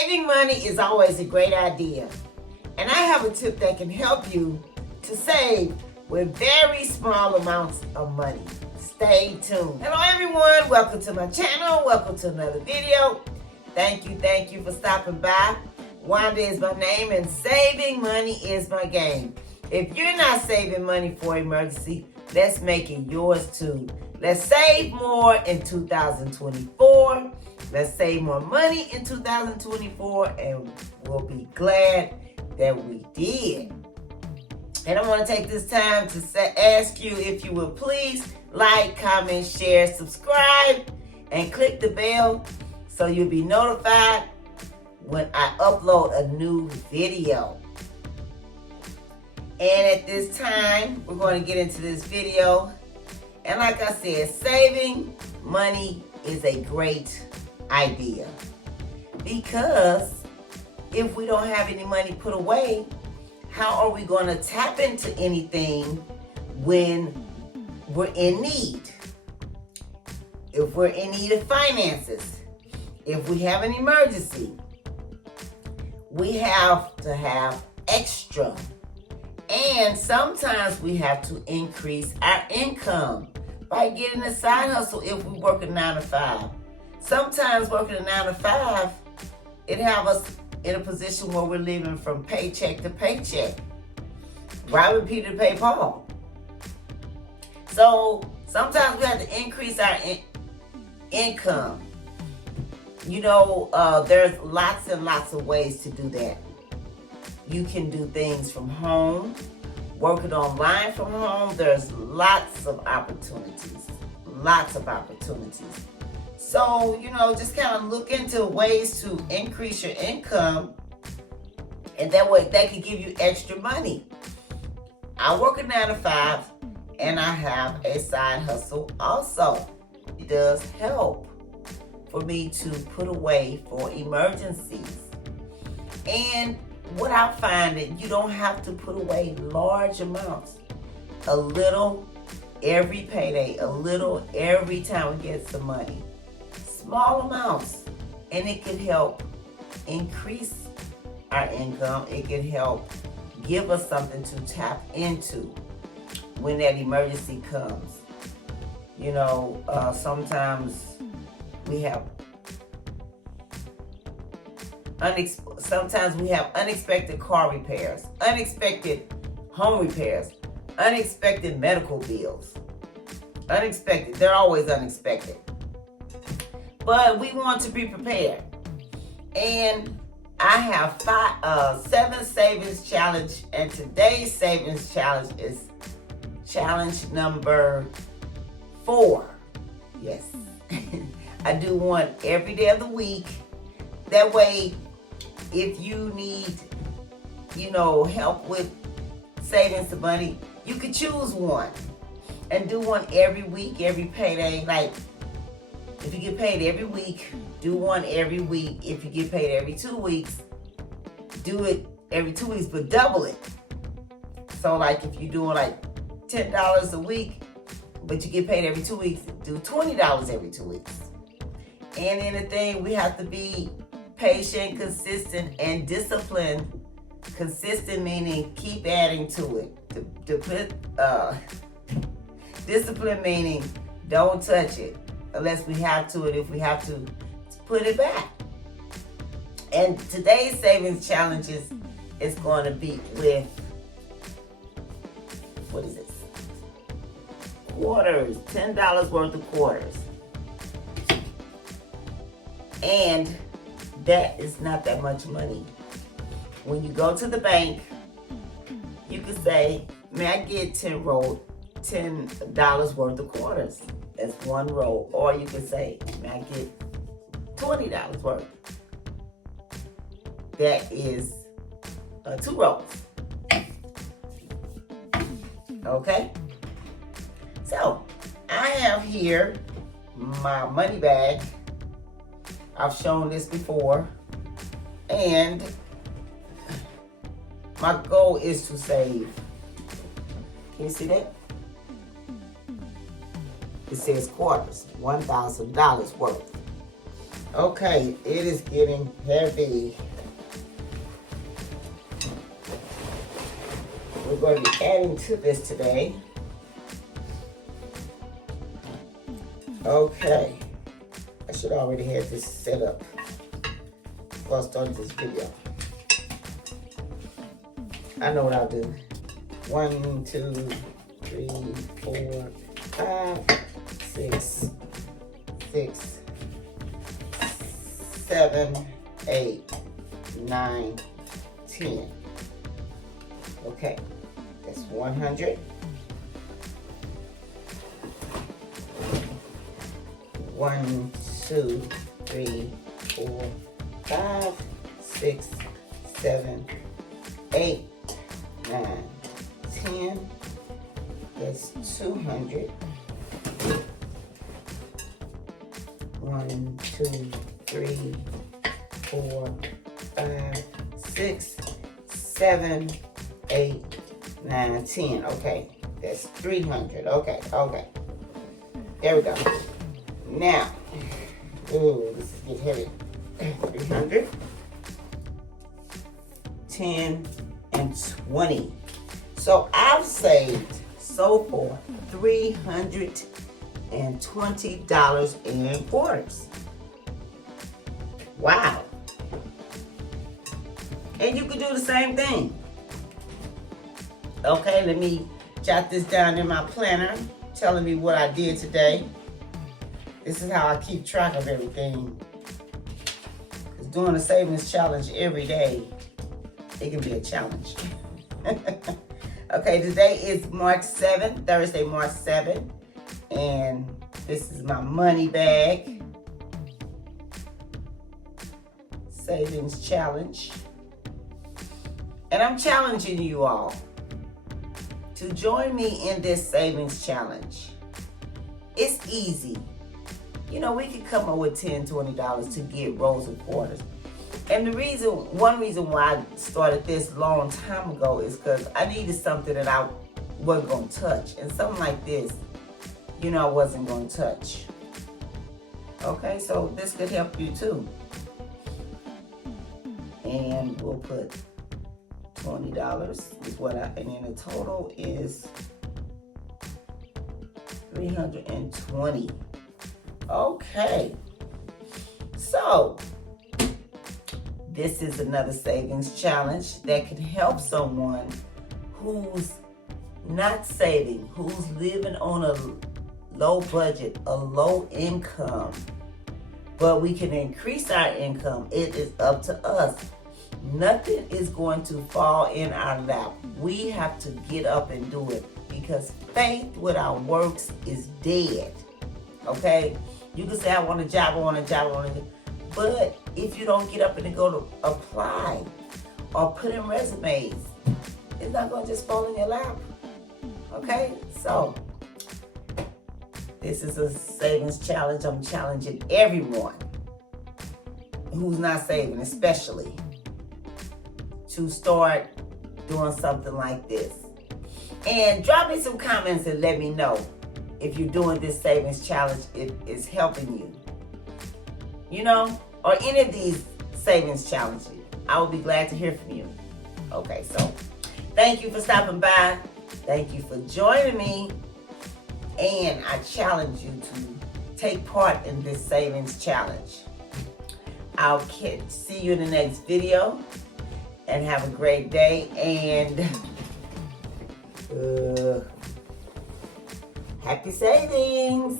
Saving money is always a great idea. And I have a tip that can help you to save with very small amounts of money. Stay tuned. Hello everyone, welcome to my channel. Welcome to another video. Thank you for stopping by. Wanda is my name and saving money is my game. If you're not saving money for emergency, let's make it yours too. Let's save more in 2024. Let's save more money in 2024 and we'll be glad that we did. And I want to take this time to ask you if you will please like, comment, share, subscribe, and click the bell so you'll be notified when I upload a new video. And at this time, we're going to get into this video. And like I said, saving money is a great idea. Because if we don't have any money put away, how are we going to tap into anything when we're in need? If we're in need of finances, if we have an emergency, we have to have extra. And sometimes we have to increase our income by getting a side hustle if we work a 9 to 5. Sometimes working a 9 to 5, it have us in a position where we're living from paycheck to paycheck. Robbing Peter to pay Paul. So sometimes we have to increase our income. You know, there's lots and lots of ways to do that. You can do things from home, working online from home. There's lots of opportunities. So, you know, just kind of look into ways to increase your income, and that way that can give you extra money. I work a 9 to 5, and I have a side hustle also. It does help for me to put away for emergencies. And what I find that you don't have to put away large amounts. A little every payday, a little every time we get some money. Small amounts, and it can help increase our income. It can help give us something to tap into when that emergency comes. You know, sometimes we have unexpected car repairs, unexpected home repairs, unexpected medical bills. Unexpected, they're always unexpected. But we want to be prepared. And I have 7 savings challenge, and today's savings challenge is challenge number 4. Yes. I do one every day of the week. That way, if you need, you know, help with saving some money, you could choose one and do one every week, every payday. Like, if you get paid every week, do one every week. If you get paid every 2 weeks, do it every 2 weeks, but double it. So like if you're doing like $10 a week, but you get paid every 2 weeks, do $20 every 2 weeks. And in the thing, we have to be patient, consistent, and disciplined. Consistent meaning keep adding to it. Discipline meaning don't touch it unless we have to, and if we have to, put it back. And today's savings challenges is going to be with, what is this? Quarters, $10 worth of quarters. And that is not that much money. When you go to the bank, you can say, may I get $10 worth of quarters? That's one roll. Or you can say, may I get $20 worth? That is 2 rolls. Okay? So, I have here my money bag. I've shown this before. And my goal is to save. Can you see that? It says quarters, $1,000 worth. Okay, it is getting heavy. We're going to be adding to this today. Okay. I should already have this set up before I started this video. I know what I'll do. 1, 2, 3, 4, 5, 6, 7, 8, 9, 10. Okay, that's 100. 1, 2, 3, 4, 5, 6, 7, 8, 9, 10. That's 200. 1, 2, 3, 4, 5, 6, 7, 8, 9, 10. Okay, that's 300. Okay. There we go. Now, ooh, this is getting heavy. 300, 10, and 20. So I've saved so far $320 in quarters. Wow. And you could do the same thing. Okay, let me jot this down in my planner, telling me what I did today. This is how I keep track of everything. Because doing a savings challenge every day, it can be a challenge. Okay, today is March 7th, Thursday, March 7th. And this is my money bag savings challenge. And I'm challenging you all to join me in this savings challenge. It's easy. You know, we could come up with $10, $20 to get rolls of quarters. And one reason why I started this long time ago is because I needed something that I wasn't going to touch. And something like this, you know, I wasn't going to touch. Okay, so this could help you too. And we'll put $20 is what and then the total is 320. Okay, so this is another savings challenge that can help someone who's not saving, who's living on a low budget, a low income, but we can increase our income. It is up to us. Nothing is going to fall in our lap. We have to get up and do it because faith without works is dead. Okay? You can say, I want a job, but if you don't get up and go to apply or put in resumes, it's not going to just fall in your lap. Okay? So, this is a savings challenge. I'm challenging everyone who's not saving, especially, to start doing something like this. And drop me some comments and let me know if you're doing this savings challenge, it is helping you. You know, or any of these savings challenges. I will be glad to hear from you. Okay, so thank you for stopping by. Thank you for joining me. And I challenge you to take part in this savings challenge. I'll see you in the next video. And have a great day. And happy savings.